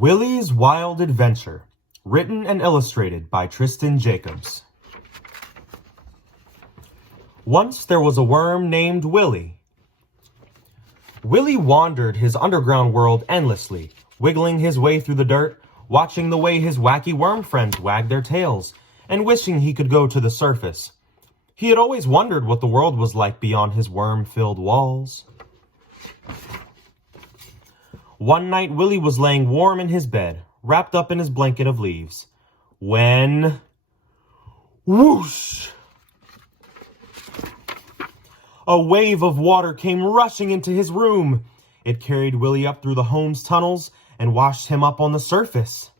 Willy's Wild Adventure, written and illustrated by Tristan Jacobs. Once there was a worm named Willy. Willy wandered his underground world endlessly, wiggling his way through the dirt, watching the way his wacky worm friends wagged their tails, and wishing he could go to the surface. He had always wondered what the world was like beyond his worm-filled walls. One night, Willy was laying warm in his bed, wrapped up in his blanket of leaves, when... whoosh! A wave of water came rushing into his room. It carried Willy up through the home's tunnels and washed him up on the surface.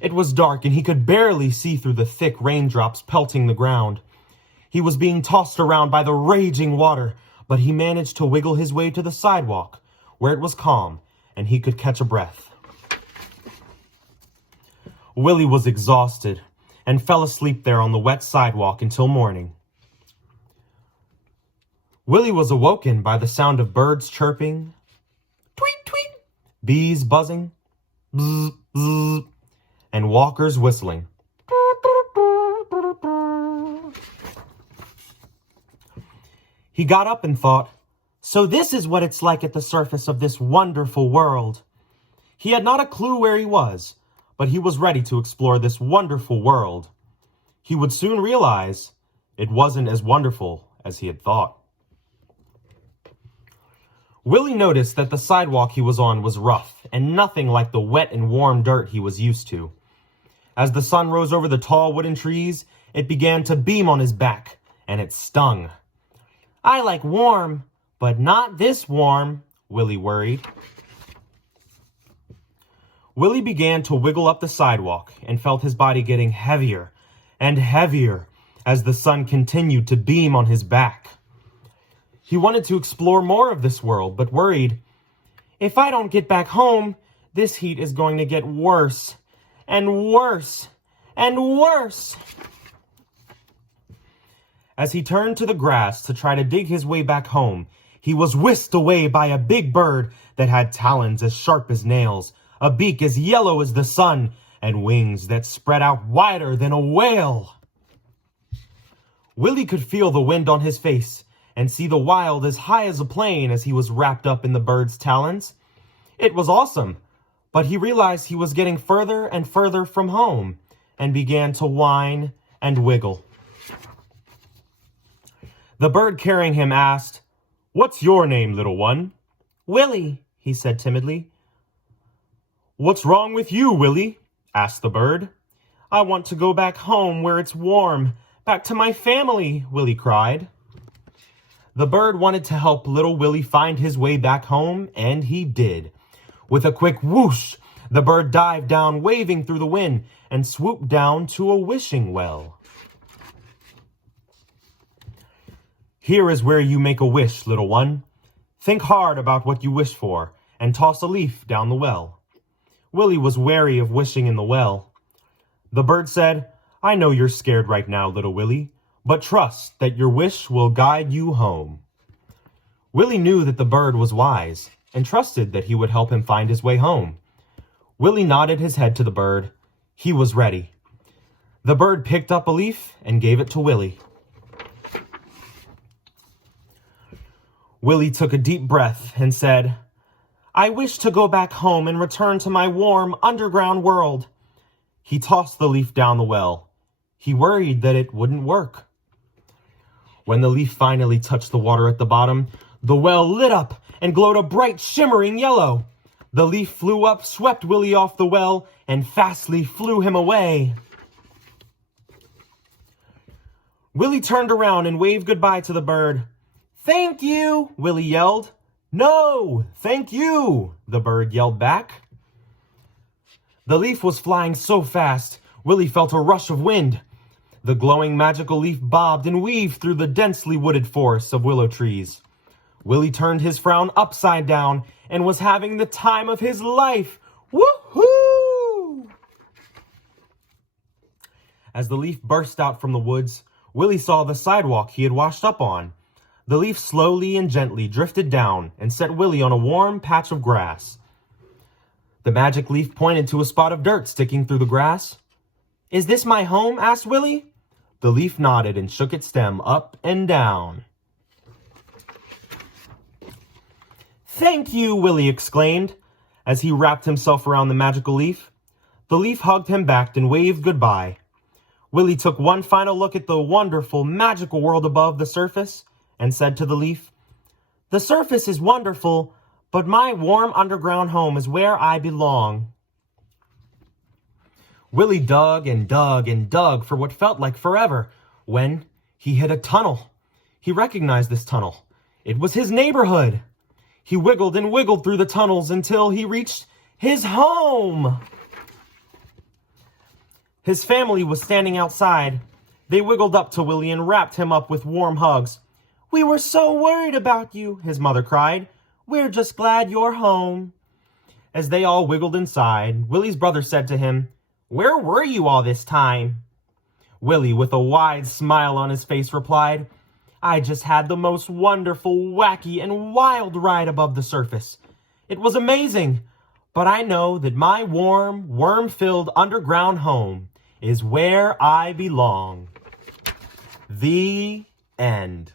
It was dark and he could barely see through the thick raindrops pelting the ground. He was being tossed around by the raging water, but he managed to wiggle his way to the sidewalk, where it was calm and he could catch a breath. Willy was exhausted and fell asleep there on the wet sidewalk until morning. Willy was awoken by the sound of birds chirping, tweet, tweet, bees buzzing, bzz, bzz, and walkers whistling. He got up and thought, so this is what it's like at the surface of this wonderful world. He had not a clue where he was, but he was ready to explore this wonderful world. He would soon realize it wasn't as wonderful as he had thought. Willy noticed that the sidewalk he was on was rough and nothing like the wet and warm dirt he was used to. As the sun rose over the tall wooden trees, it began to beam on his back, and it stung. I like warm, but not this warm, Willy worried. Willy began to wiggle up the sidewalk and felt his body getting heavier and heavier as the sun continued to beam on his back. He wanted to explore more of this world, but worried, if I don't get back home, this heat is going to get worse and worse and worse. As he turned to the grass to try to dig his way back home, he was whisked away by a big bird that had talons as sharp as nails, a beak as yellow as the sun, and wings that spread out wider than a whale. Willy could feel the wind on his face and see the wild as high as a plane as he was wrapped up in the bird's talons. It was awesome, but he realized he was getting further and further from home and began to whine and wiggle. The bird carrying him asked, "What's your name, little one?" "Willy," he said timidly. "What's wrong with you, Willy?" asked the bird. "I want to go back home where it's warm, back to my family," Willy cried. The bird wanted to help little Willy find his way back home, and he did. With a quick whoosh, the bird dived down, waving through the wind, and swooped down to a wishing well. Here is where you make a wish, little one. Think hard about what you wish for, and toss a leaf down the well. Willy was wary of wishing in the well. The bird said, I know you're scared right now, little Willy, but trust that your wish will guide you home. Willy knew that the bird was wise, and trusted that he would help him find his way home. Willy nodded his head to the bird. He was ready. The bird picked up a leaf and gave it to Willy. Willy took a deep breath and said, I wish to go back home and return to my warm underground world. He tossed the leaf down the well. He worried that it wouldn't work. When the leaf finally touched the water at the bottom, the well lit up and glowed a bright shimmering yellow. The leaf flew up, swept Willy off the well, and fastly flew him away. Willy turned around and waved goodbye to the bird. Thank you, Willy yelled. No, thank you, the bird yelled back. The leaf was flying so fast, Willy felt a rush of wind. The glowing magical leaf bobbed and weaved through the densely wooded forests of willow trees. Willy turned his frown upside down and was having the time of his life. Woohoo! As the leaf burst out from the woods, Willy saw the sidewalk he had washed up on. The leaf slowly and gently drifted down and set Willy on a warm patch of grass. The magic leaf pointed to a spot of dirt sticking through the grass. "Is this my home?" asked Willy. The leaf nodded and shook its stem up and down. "Thank you," Willy exclaimed, as he wrapped himself around the magical leaf. The leaf hugged him back and waved goodbye. Willy took one final look at the wonderful, magical world above the surface and said to the leaf, "The surface is wonderful, but my warm underground home is where I belong." Willy dug and dug and dug for what felt like forever when he hit a tunnel. He recognized this tunnel. It was his neighborhood. He wiggled and wiggled through the tunnels until he reached his home. His family was standing outside. They wiggled up to Willy and wrapped him up with warm hugs. "We were so worried about you," his mother cried. "We're just glad you're home." As they all wiggled inside, Willy's brother said to him, "Where were you all this time?" Willy, with a wide smile on his face, replied, "I just had the most wonderful, wacky, and wild ride above the surface. It was amazing, but I know that my warm, worm-filled underground home is where I belong." The end.